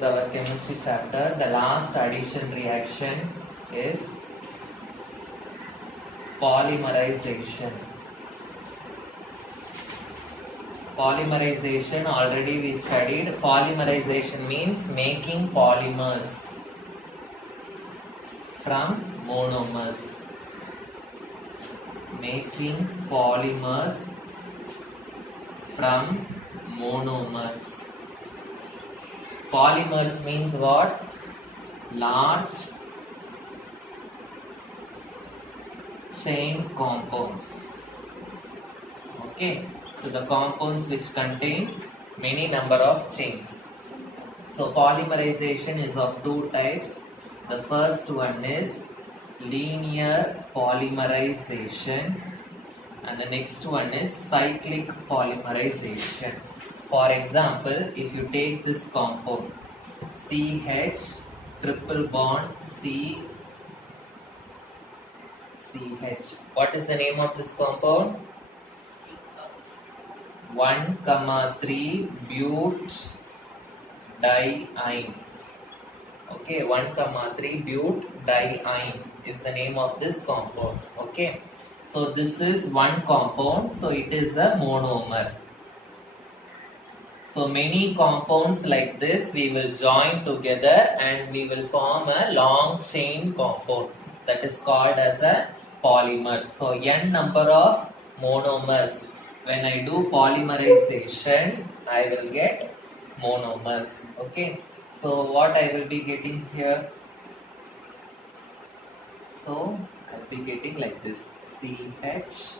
with our chemistry chapter. The last addition reaction is polymerization. Polymerization already we studied. Polymerization means making polymers from monomers. Making polymers from monomers. Polymers means what? Large chain compounds. Okay, so the compounds which contains many number of chains. So polymerization is of two types. The first one is linear polymerization and the next one is cyclic polymerization. For example, if you take this compound CH triple bond CH, what is the name of this compound? 1,3 butadiene. Okay, 1,3 butadiene is the name of this compound. Okay, so this is one compound, so it is a monomer. So many compounds like this we will join together and we will form a long chain compound, that is called as a polymer. So n number of monomers. When I do polymerization, I will get monomers. Okay, so what I will be getting here? So I will be getting like this: CH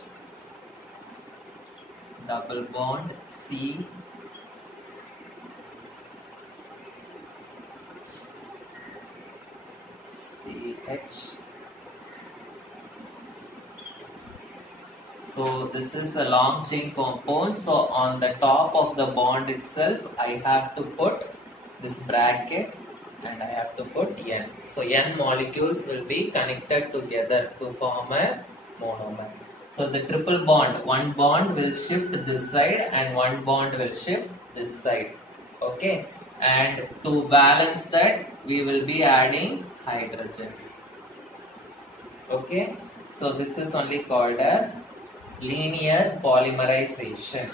double bond C CH. So this is a long chain compound. So on the top of the bond itself, I have to put this bracket and I have to put N. So N molecules will be connected together to form a monomer. So the triple bond, one bond will shift this side and one bond will shift this side. Okay, and to balance that, we will be adding hydrogens. Okay, so this is only called as linear polymerization.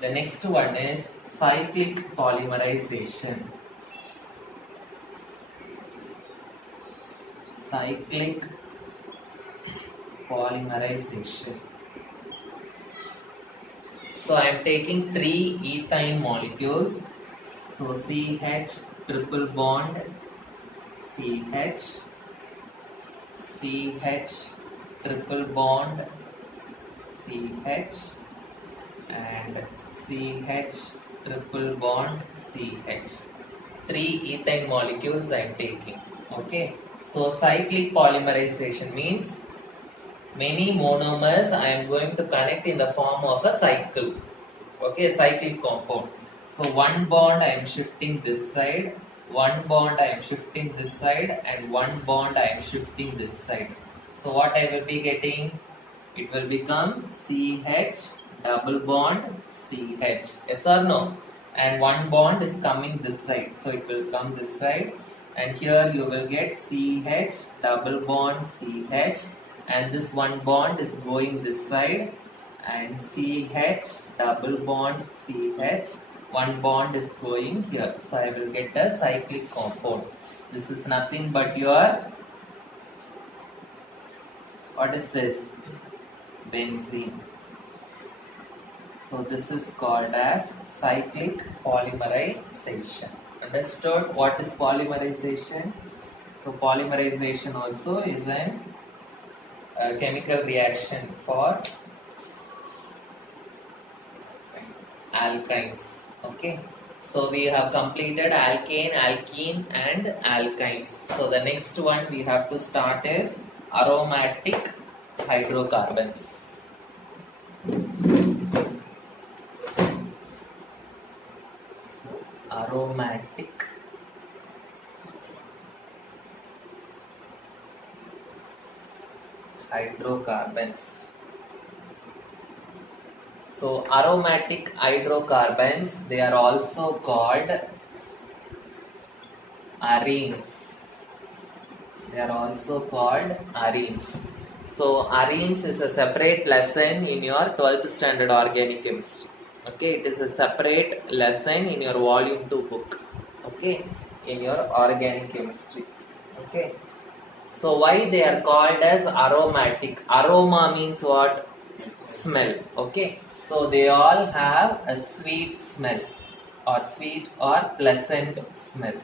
The next one is cyclic polymerization. Cyclic polymerization. So I am taking 3 ethyne molecules. So CH triple bond CH, CH triple bond CH and CH triple bond CH. 3 ethyne molecules I am taking. Okay, so cyclic polymerization means many monomers I am going to connect in the form of a cycle. Okay, a cyclic compound. So one bond I am shifting this side, one bond I am shifting this side, and one bond I am shifting this side. So what I will be getting? It will become CH double bond CH. Yes or no? And one bond is coming this side, so it will come this side. And here you will get CH double bond CH, and this one bond is going this side, and CH double bond CH, one bond is going here. So I will get a cyclic compound. This is nothing but your, what is this? Benzene. So this is called as cyclic polymerization. Understood what is polymerization? So polymerization also is an chemical reaction for alkynes. Okay, so we have completed alkane, alkene and alkynes. So the next one we have to start is aromatic hydrocarbons. Aromatic hydrocarbons. So aromatic hydrocarbons, they are also called arenes. They are also called arenes. So arenes is a separate lesson in your 12th standard organic chemistry. Okay, it is a separate lesson in your volume 2 book. Okay, in your organic chemistry. Okay, so why they are called as aromatic? Aroma means what? Smell. Okay, so they all have a sweet smell or sweet or pleasant smell.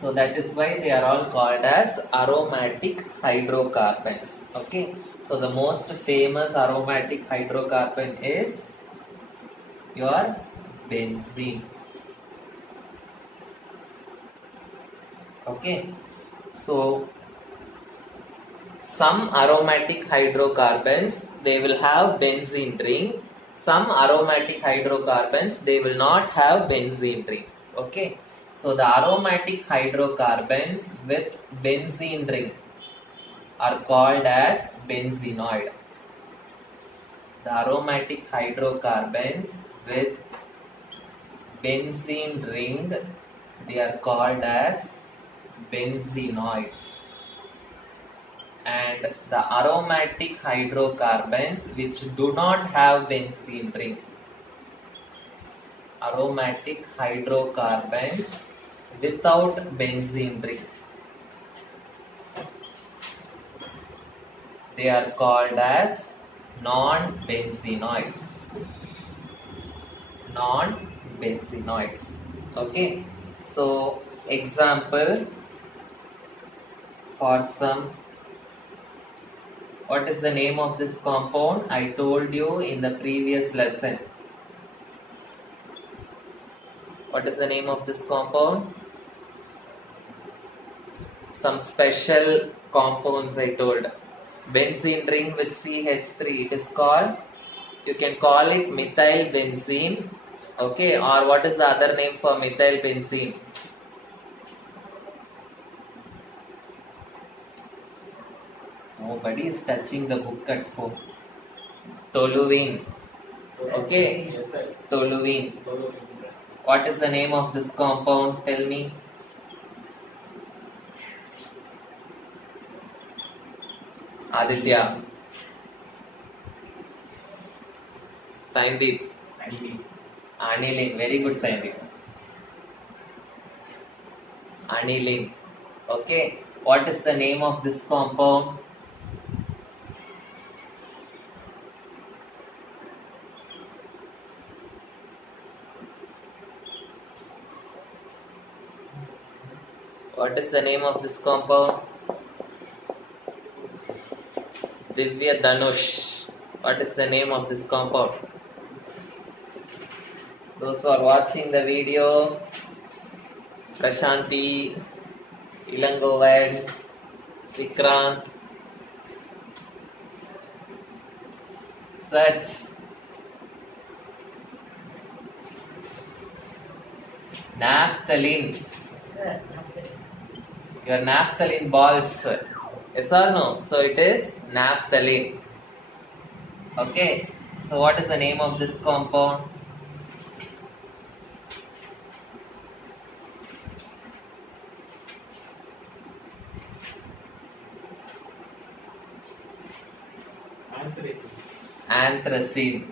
So that is why they are all called as aromatic hydrocarbons. Okay, so the most famous aromatic hydrocarbon is your benzene. Okay, so some aromatic hydrocarbons they will have benzene ring. Some aromatic hydrocarbons they will not have benzene ring. Okay, so the aromatic hydrocarbons with benzene ring are called as benzenoid. The aromatic hydrocarbons with benzene ring they are called as benzenoids. And the aromatic hydrocarbons which do not have benzene ring, aromatic hydrocarbons without benzene ring, they are called as non-benzenoids. Non-benzenoids. Okay, so example for some. What is the name of this compound? I told you in the previous lesson. What is the name of this compound? Some special compounds I told. Benzene ring with CH3. It is called, you can call it methyl benzene. Okay, or what is the other name for methyl benzene? Nobody is touching the book at home. Toluene. Okay, Yes, sir. toluene. What is the name of this compound? Tell me. Aditya. Saindeep. Aniline. Very good, Saindeep. Aniline. Okay. What is the name of this compound? What is the name of this compound? Divya Dhanush. What is the name of this compound? Those who are watching the video, Prashanti, Ilangovan, Vikrant, Sach, naphthalene. Sir, Your naphthalene balls. Yes or no? So it is naphthalene. Okay. So what is the name of this compound? Anthracene.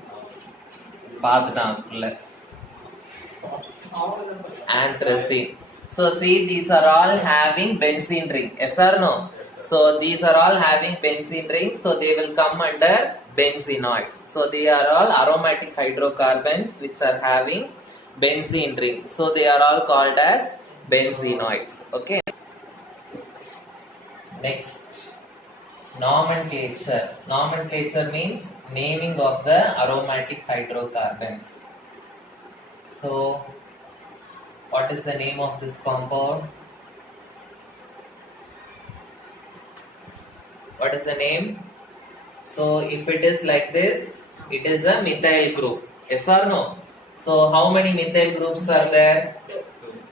Badnaam. Anthracene. So see, these are all having benzene ring. Yes or no? So these are all having benzene ring. So they will come under benzenoids. So they are all aromatic hydrocarbons which are having benzene ring. So they are all called as benzenoids. Okay. Next, nomenclature. Nomenclature means naming of the aromatic hydrocarbons. So what is the name of this compound? What is the name? So if it is like this, it is a methyl group. Yes or no? So how many methyl groups are there?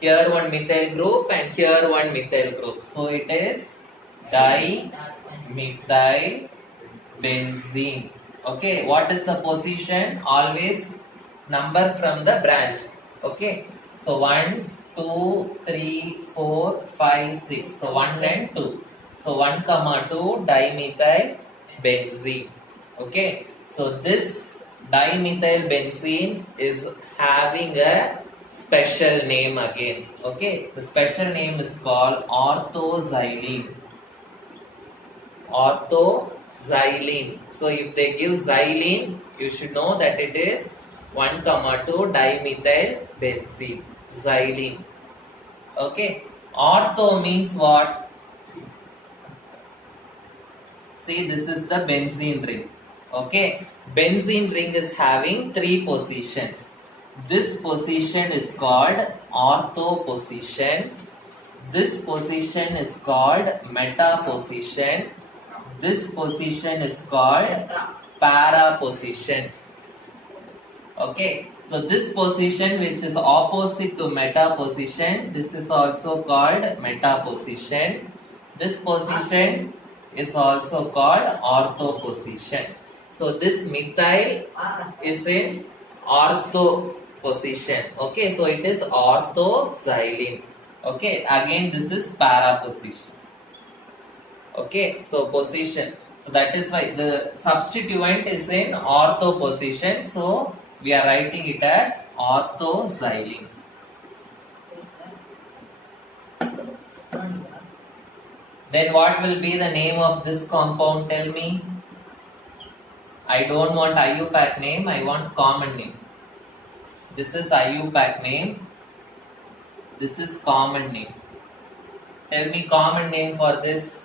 Here one methyl group and here one methyl group. So it is dimethyl benzene. Okay, what is the position? Always number from the branch. Okay, so 1, 2, 3, 4, 5, 6. So 1 and 2. So 1 comma 2 dimethyl benzene. Okay. So this dimethyl benzene is having a special name again. Okay. The special name is called orthoxylene. Orthoxylene. So if they give xylene, you should know that it is 1 comma 2 dimethyl benzene. Xylene. Okay. Ortho means what? See, this is the benzene ring. Okay. Benzene ring is having 3 positions. This position is called ortho position. This position is called meta position. This position is called para position. Okay. So this position which is opposite to meta position, this is also called meta position. This position is also called ortho position. So this methyl is in ortho position. Okay, so it is orthoxylene. Okay, again this is para position. Okay, so position. So that is why the substituent is in ortho position. So we are writing it as orthoxylene. Then what will be the name of this compound? Tell me. I don't want IUPAC name, I want common name. This is IUPAC name. This is common name. Tell me common name for this.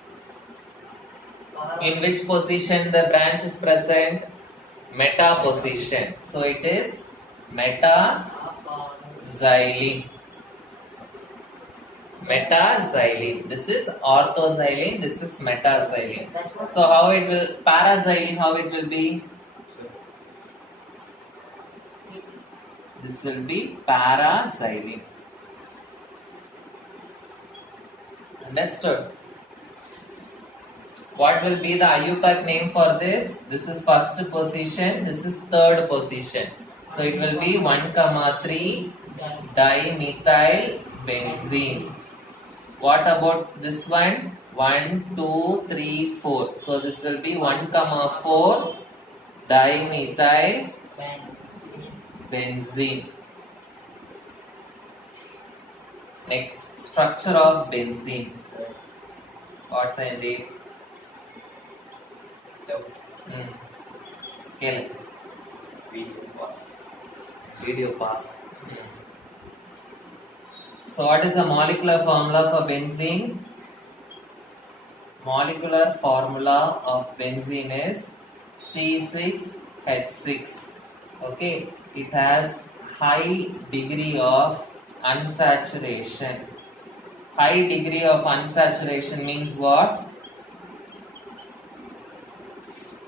In which position the branch is present? Meta position. So it is metaxylene. Metaxylene. This is orthoxylene. This is metaxylene. So how it will paraxylene? How it will be? This will be paraxylene. Understood? What will be the IUPAC name for this? This is first position. This is third position. So it will be 1, 3 dimethyl benzene. What about this one? 1, 2, 3, 4. So this will be 1, 4 dimethyl benzene. Next, structure of benzene. What's the name? Okay. Video pass. So what is the molecular formula for benzene? Molecular formula of benzene is C6H6. Okay, it has high degree of unsaturation. High degree of unsaturation means what?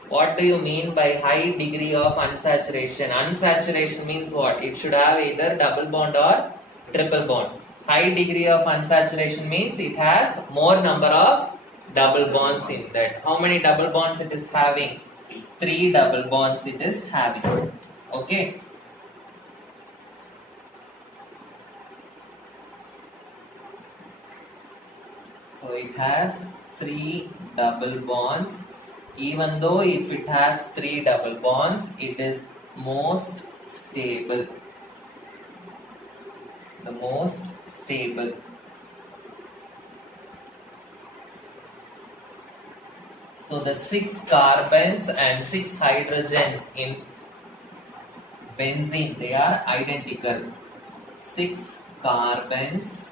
What do you mean by high degree of unsaturation? Unsaturation means what? It should have either double bond or triple bond. High degree of unsaturation means it has more number of double bonds in that. How many double bonds it is having? 3 double bonds it is having. Okay. So it has 3 double bonds. Even though if it has 3 double bonds, it is most stable. The most stable. So the 6 carbons and 6 hydrogens in benzene, they are identical. 6 carbons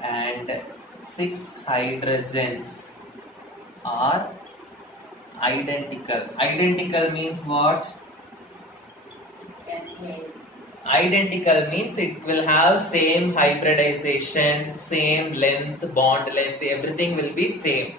and 6 hydrogens are identical. Identical means what? Identical means it will have same hybridization, same length, bond length, everything will be same.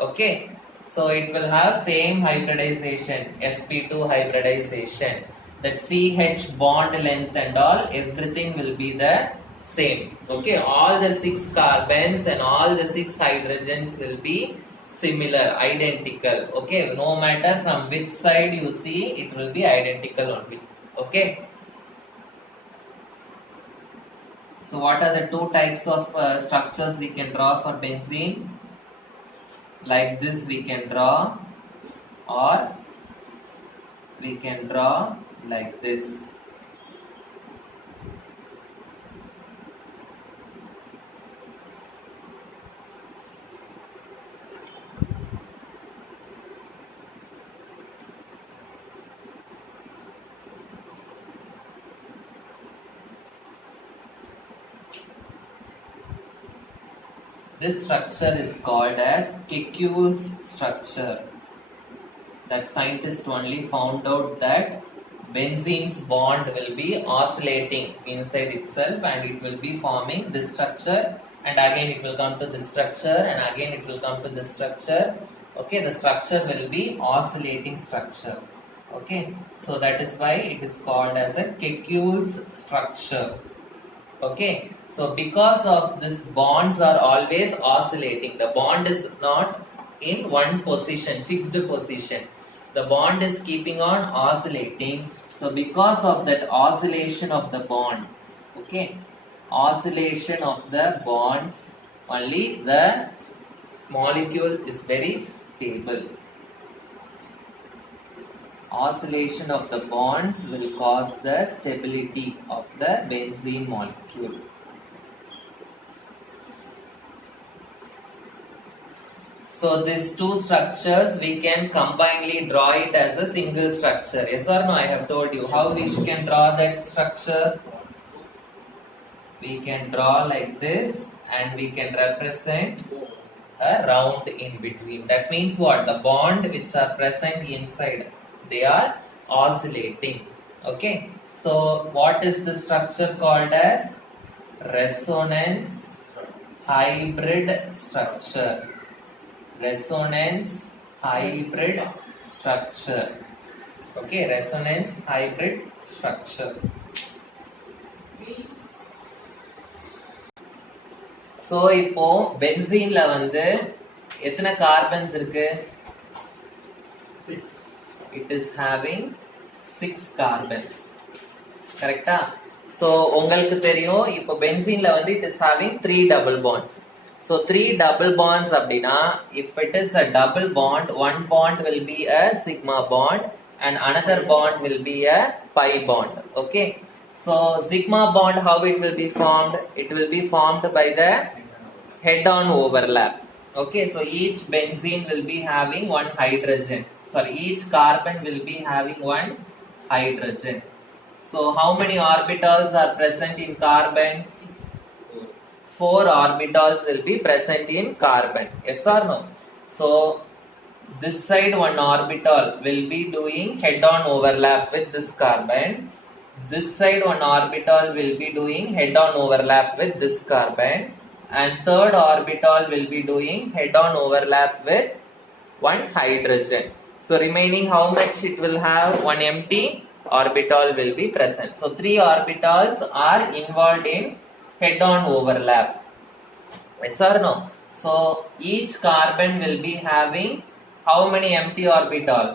Okay. So it will have same hybridization, sp2 hybridization. That CH bond length and all, everything will be the same. Okay. All the 6 carbons and all the 6 hydrogens will be similar, identical. Okay. No matter from which side you see, it will be identical only. Okay. So what are the two types of structures we can draw for benzene? Like this we can draw, or we can draw like this. This structure is called as Kekule's structure. That scientist only found out that benzene's bond will be oscillating inside itself and it will be forming this structure, and again it will come to this structure, and again it will come to this structure. Okay, the structure will be oscillating structure. Okay, so that is why it is called as a Kekule's structure. Okay, so because of this, bonds are always oscillating. The bond is not in one position, fixed position. The bond is keeping on oscillating. So because of that oscillation of the bonds, okay, oscillation of the bonds, only the molecule is very stable. Oscillation of the bonds will cause the stability of the benzene molecule. So these two structures we can combinedly draw it as a single structure. Yes or no? I have told you how we can draw that structure. We can draw like this and we can represent a round in between. That means what? The bond which are present inside, they are oscillating. Okay, so what is the structure called as? Resonance hybrid structure. Resonance hybrid structure. Okay, resonance hybrid structure. So இப்போ பென்சீன்ல வந்து எத்தனை carbons இருக்கு? It is having 6 carbons. கரெக்ட்டா? So உங்களுக்கு தெரியும் இப்போ பென்சீன்ல வந்து it is having 3 double bonds. So 3 double bonds அப்படினா if it is a double bond, one bond will be a sigma bond and another bond will be a pi bond. Okay, so sigma bond, how it will be formed? It will be formed by the head on overlap. Okay, so each benzene will be having one hydrogen. Sorry, each carbon will be having one hydrogen. So how many orbitals are present in carbon? 4 orbitals will be present in carbon. Yes or no? So this side one orbital will be doing head on overlap with this carbon. This side one orbital will be doing head on overlap with this carbon, and third orbital will be doing head on overlap with one hydrogen. So remaining how much it will have? One empty orbital will be present. So 3 orbitals are involved in head on overlap. Yes or no? So each carbon will be having how many empty orbital?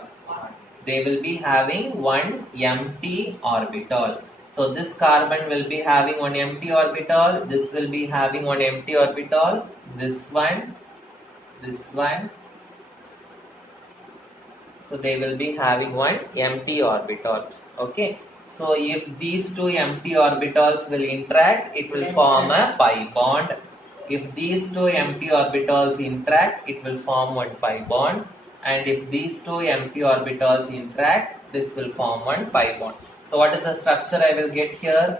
They will be having one empty orbital. So this carbon will be having one empty orbital, this will be having one empty orbital, this one. So they will be having one empty orbital. Okay, so if these two empty orbitals will interact, it will form a pi bond. If these two empty orbitals interact, it will form one pi bond, and if these two empty orbitals interact, this will form one pi bond. So what is the structure I will get here?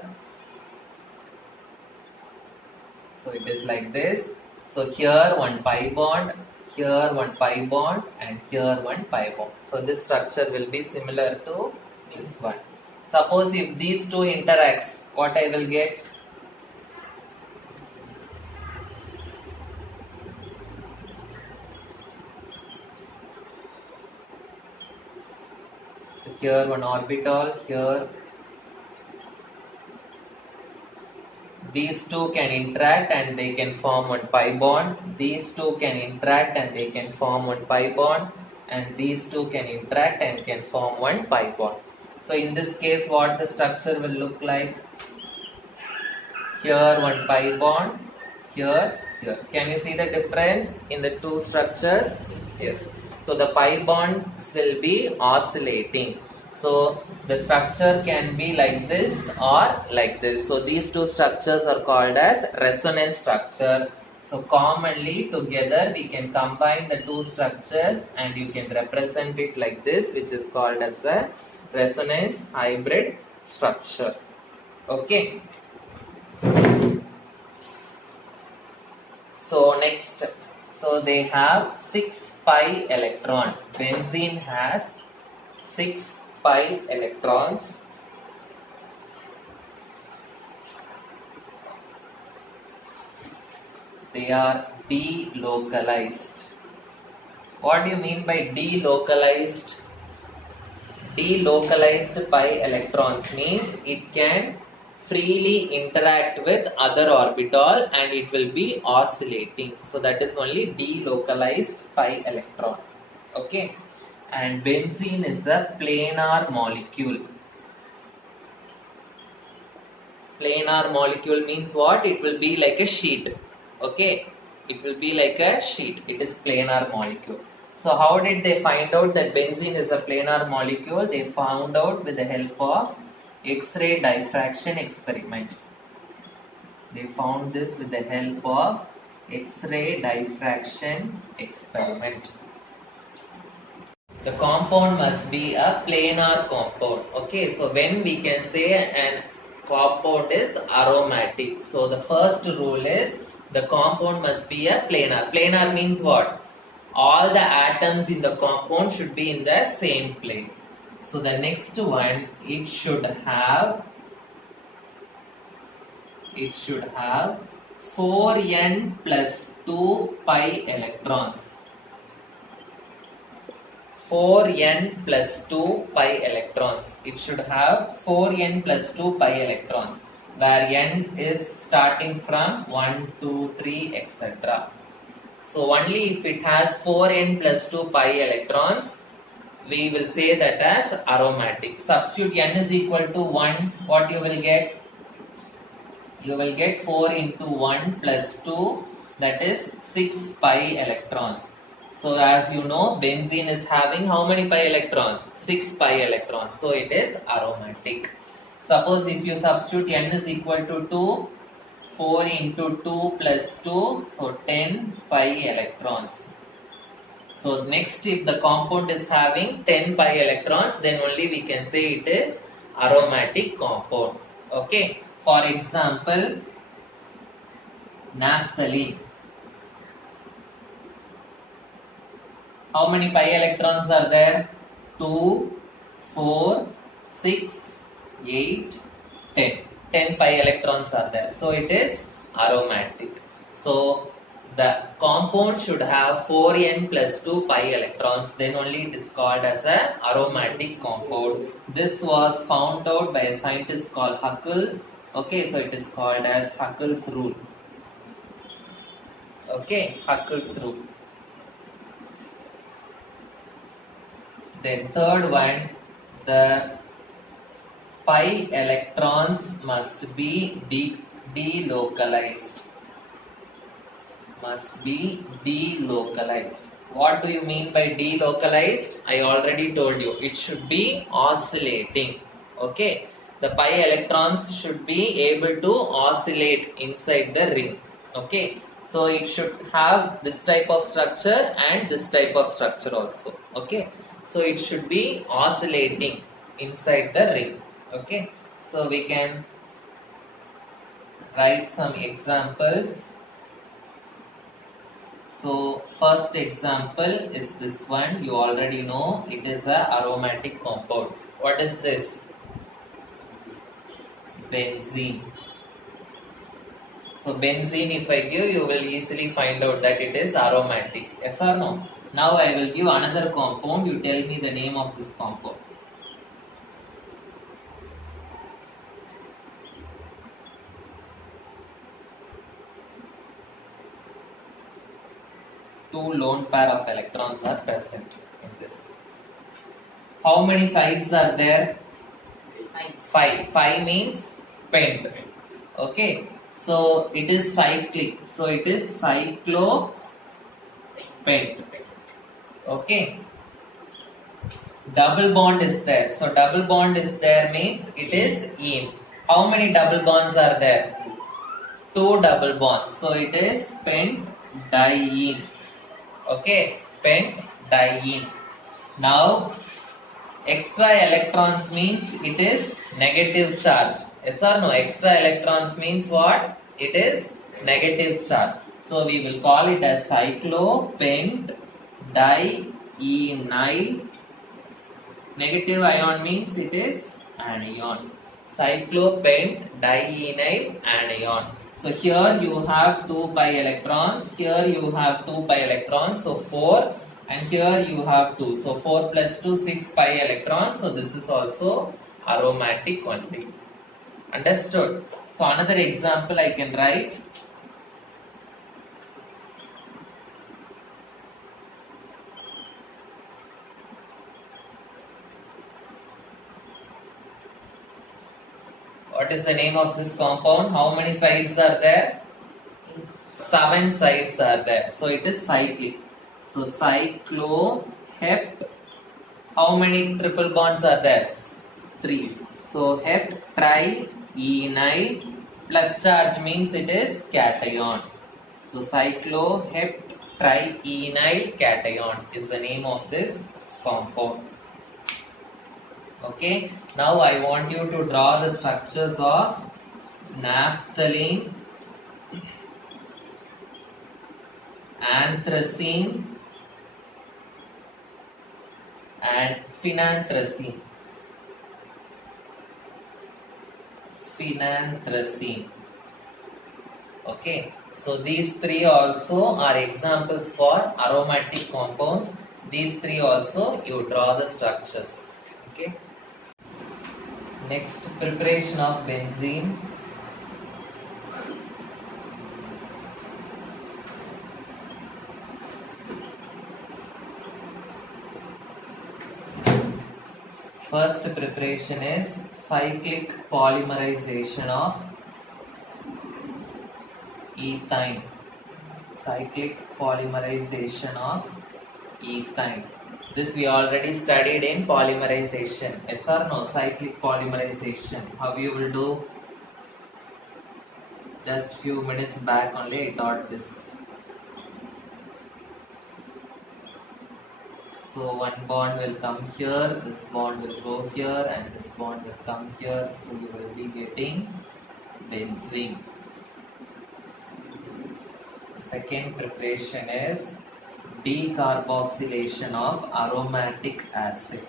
So it is like this. So here one pi bond, here one pi bond, and here one pi bond. So this structure will be similar to this one. Suppose if these two interacts, what I will get? So here one orbital, here these two can interact and they can form one pi bond. These two can interact and they can form one pi bond, and these two can interact and can form one pi bond. So in this case, what the structure will look like? here one pi bond, here, here. Can you see the difference in the two structures? Yes. So the pi bonds will be oscillating. So the structure can be like this or like this. So these two structures are called as resonance structure. So commonly together we can combine the two structures and you can represent it like this, which is called as the resonance hybrid structure. Okay. So next, so they have 6 pi electron. Benzene has 6 pi electrons. They are delocalized. What do you mean by delocalized? Delocalized pi electrons means it can freely interact with other orbital and it will be oscillating. So that is only delocalized pi electron. Okay. And benzene is a planar molecule. Planar molecule means what? It will be like a sheet. Okay. It will be like a sheet. It is planar molecule. So how did they find out that benzene is a planar molecule? They found out with the help of X-ray diffraction experiment. They found this with the help of X-ray diffraction experiment. The compound must be a planar compound. Okay, so when we can say an compound is aromatic. So the first rule is the compound must be a planar. Planar means what? All the atoms in the compound should be in the same plane. So the next one, it should have 4n plus 2 pi electrons. 4n plus 2 pi electrons. It should have 4n plus 2 pi electrons, where n is starting from 1, 2, 3, etc. So only if it has 4n plus 2 pi electrons, we will say that as aromatic. Substitute n is equal to 1, what you will get? You will get 4 into 1 plus 2, that is 6 pi electrons. So as you know, benzene is having how many pi electrons? 6 pi electrons. So it is aromatic. Suppose if you substitute n is equal to 2, 4 into 2 plus 2, so 10 pi electrons. So next, if the compound is having 10 pi electrons, then only we can say it is aromatic compound. Okay. For example, naphthalene. How many pi electrons are there? 2, 4, 6, 8, 10. 10 pi electrons are there. So it is aromatic. So the compound should have 4n plus 2 pi electrons. Then only it is called as an aromatic compound. This was found out by a scientist called Huckel. Okay, so it is called as Huckel's rule. Okay, Huckel's rule. Then third one, the pi electrons must be delocalized. Must be delocalized. What do you mean by delocalized? I already told you. It should be oscillating. Okay. The pi electrons should be able to oscillate inside the ring. Okay. So it should have this type of structure and this type of structure also. Okay. So it should be oscillating inside the ring. Okay. So we can write some examples. So first example is this one. You already know it is a aromatic compound. What is this? Benzene. So benzene, if I give, you will easily find out that it is aromatic. Yes or no? Now I will give another compound. You tell me the name of this compound. Two lone pair of electrons are present in this. How many sides are there? 5. 5 means pent. Okay. So it is cyclic. So it is cyclopent. Okay. Double bond is there. So double bond is there means it is ene. How many double bonds are there? 2 double bonds. So it is pent-diene. Okay, pent-diene. Now extra electrons means it is negative charge. Yes or no? Extra electrons means what? It is negative charge. So we will call it as cyclopent-dienyl. Negative ion means it is anion. Cyclopent-dienyl anion. So here you have 2 pi electrons. Here you have 2 pi electrons. So 4. And here you have 2. So 4 plus 2, 6 pi electrons. So this is also aromatic only. Understood? So another example I can write. What is the name of this compound? How many sides are there? 7 sides are there. So it is cyclic. So cyclohept. How many triple bonds are there? 3. So hept tri-enyl plus charge means it is cation. So cyclohept tri-enyl cation is the name of this compound. Okay. Now I want you to draw the structures of naphthalene, anthracene and phenanthracene. Okay, so these 3 also are examples for aromatic compounds. These 3 also you draw the structures. Okay. Next, preparation of benzene. First preparation is cyclic polymerization of ethyne. Cyclic polymerization of ethyne. This we already studied in polymerization. Yes or no? Cyclic polymerization. How you will do? Just few minutes back only I taught this. So one bond will come here, this bond will go here, and this bond will come here. So you will be getting benzene. Second preparation is decarboxylation of aromatic acid.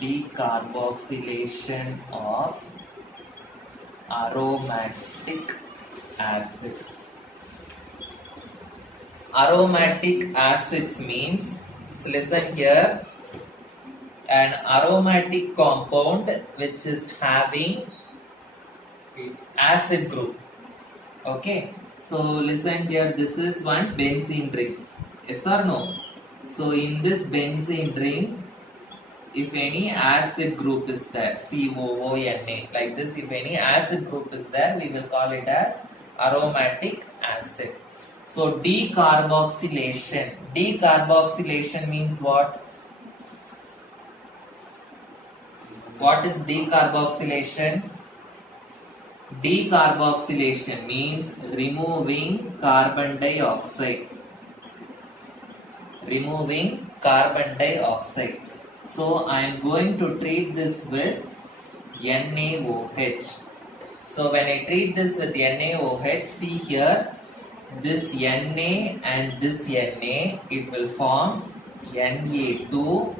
Decarboxylation of aromatic acids. Aromatic acids means, listen here, an aromatic compound which is having acid group. Okay, so listen here, this is one benzene ring. Yes or no? So in this benzene ring, if any acid group is there, COONA, like this, if any acid group is there, we will call it as aromatic acid. So decarboxylation. Decarboxylation means what? What is decarboxylation? Decarboxylation means removing carbon dioxide. Removing carbon dioxide. So I am going to treat this with NaOH. So when I treat this with NaOH, see here, this Na and this Na, it will form Na2,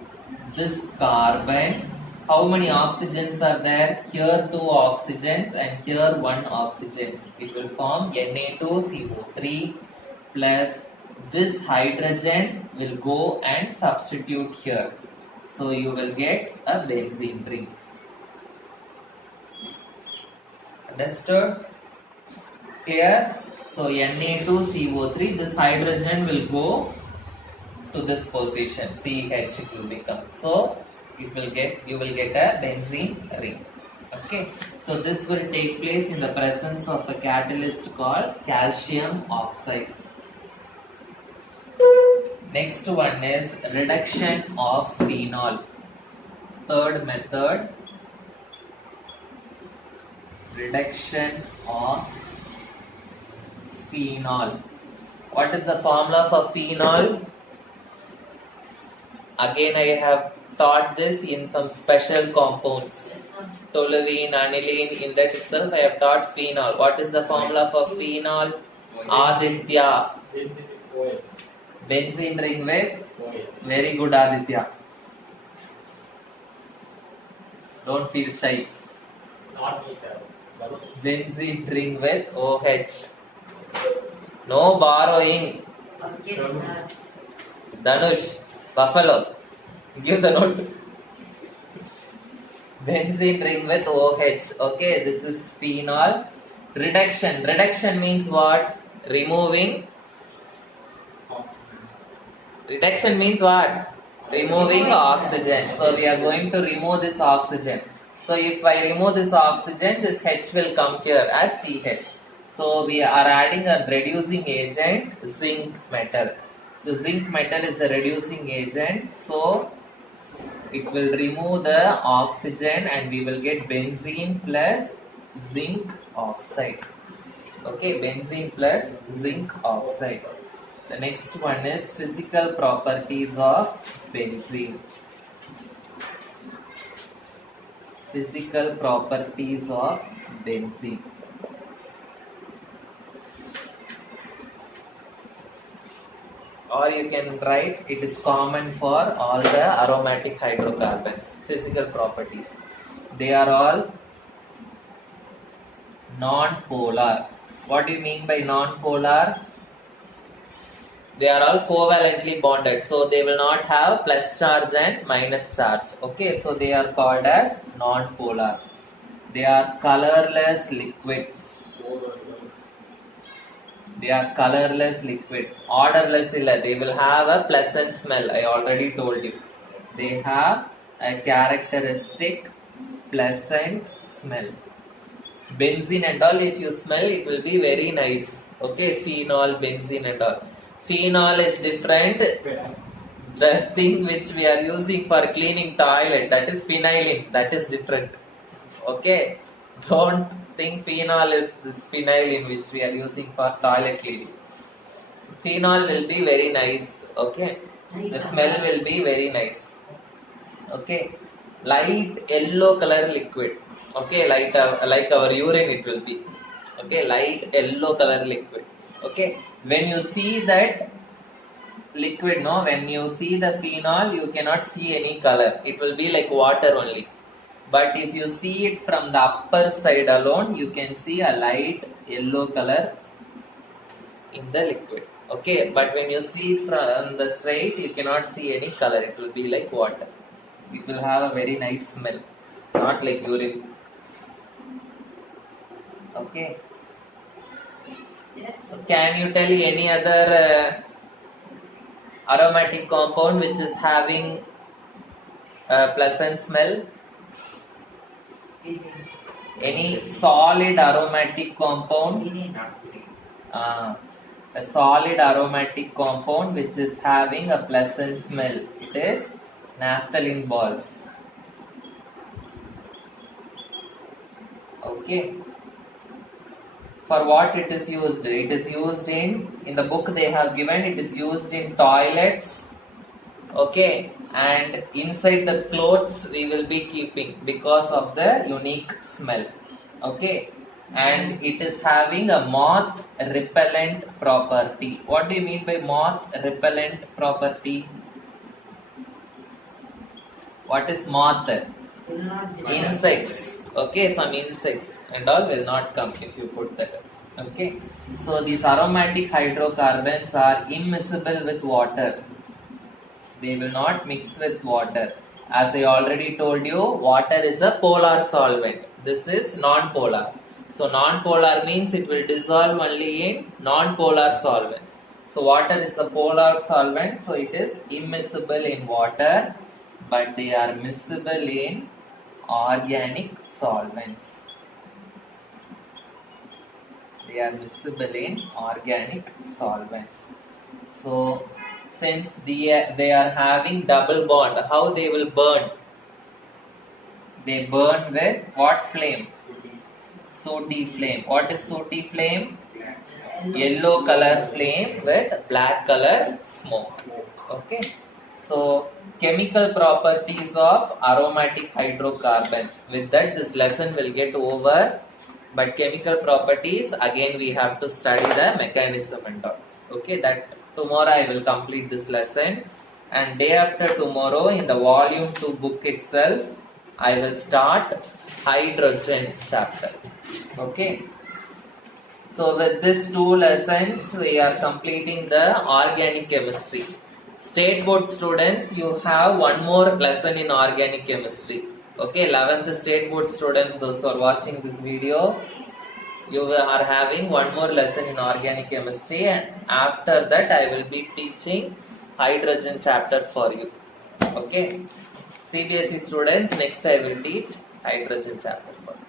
this carbon. How many oxygens are there? Here 2 oxygens and here 1 oxygen. It will form Na2CO3 plus this hydrogen will go and substitute here. So you will get a benzene ring. Understood? Clear? So Na2CO3, this hydrogen will go to this position. CH it will become. So you will get a benzene ring. Okay. So this will take place in the presence of a catalyst called calcium oxide. Next one is reduction of phenol. Third method, reduction of phenol. What is the formula for phenol? Again, I have taught this in some special compounds. Toluene, aniline, in that itself I have taught phenol. What is the formula for phenol? Aditya. Benzene ring with? Very good, Aditya. Don't feel shy. Not me, sir. Benzene ring with OH. No borrowing. Okay, sir. Dhanush, Buffalo, give the note. Benzene ring with OH. Okay, this is phenol. Reduction. Reduction means what? Removing. Reduction means what? Removing oxygen. So we are going to remove this oxygen. So if I remove this oxygen, this H will come here as CH. So we are adding a reducing agent, zinc metal. So zinc metal is a reducing agent. So it will remove the oxygen and we will get benzene plus zinc oxide. Okay, benzene plus zinc oxide. The next one is physical properties of benzene. Physical properties of benzene. Or you can write it is common for all the aromatic hydrocarbons. Physical properties. They are all non-polar. What do you mean by non-polar? They are all covalently bonded, so they will not have plus charge and minus charge. Okay, so they are called as non-polar. They are colorless liquids. They are colorless liquid. Odorless illa. They will have a pleasant smell. I already told you. They have a characteristic pleasant smell. Benzene and all, if you smell, it will be very nice. Okay, phenol, benzene and all. Phenol is different. The thing which we are using for cleaning toilet, that is phenylene. That is different. Okay, don't think phenol is this phenylene which we are using for toilet cleaning. Phenol will be very nice. Okay, the smell will be very nice. Okay, light yellow color liquid. Okay, like our urine it will be. Okay, light yellow color liquid. Okay, when you see that liquid, no, when you see the phenol, you cannot see any color. It will be like water only. But if you see it from the upper side alone, you can see a light yellow color in the liquid. Okay, but when you see it from the straight, you cannot see any color. It will be like water. It will have a very nice smell, not like urine. Okay. Yes. So can you tell me any other aromatic compound which is having a pleasant smell? Any solid aromatic compound? A solid aromatic compound which is having a pleasant smell. It is naphthalene balls. Okay. For what it is used? It is used in the book they have given, it is used in toilets. Okay, and inside the clothes we will be keeping because of the unique smell. Okay, and it is having a moth repellent property. What do you mean by moth repellent property? What is moth? Insects. Okay, some insects and all will not come if you put that. Okay, so these aromatic hydrocarbons are immiscible with water. They will not mix with water. As I already told you, water is a polar solvent. This is non-polar. So non-polar means it will dissolve only in non-polar solvents. So water is a polar solvent, so it is immiscible in water, but they are miscible in organic solvents. They are miscible in organic solvents. So since they are having double bond, how they will burn? They burn with what flame? Sooty flame. What is sooty flame? Yellow color flame with black color smoke. Okay. So chemical properties of aromatic hydrocarbons. With that, this lesson will get over. But chemical properties, again we have to study the mechanism and all. Okay, that tomorrow I will complete this lesson. And day after tomorrow in the volume 2 book itself, I will start hydrogen chapter. Okay. So with these 2 lessons, we are completing the organic chemistry. State board students, you have one more lesson in organic chemistry. Okay, 11th state board students, those who are watching this video, you are having one more lesson in organic chemistry, and after that I will be teaching hydrogen chapter for you. Okay, CBSE students, next I will teach hydrogen chapter for you.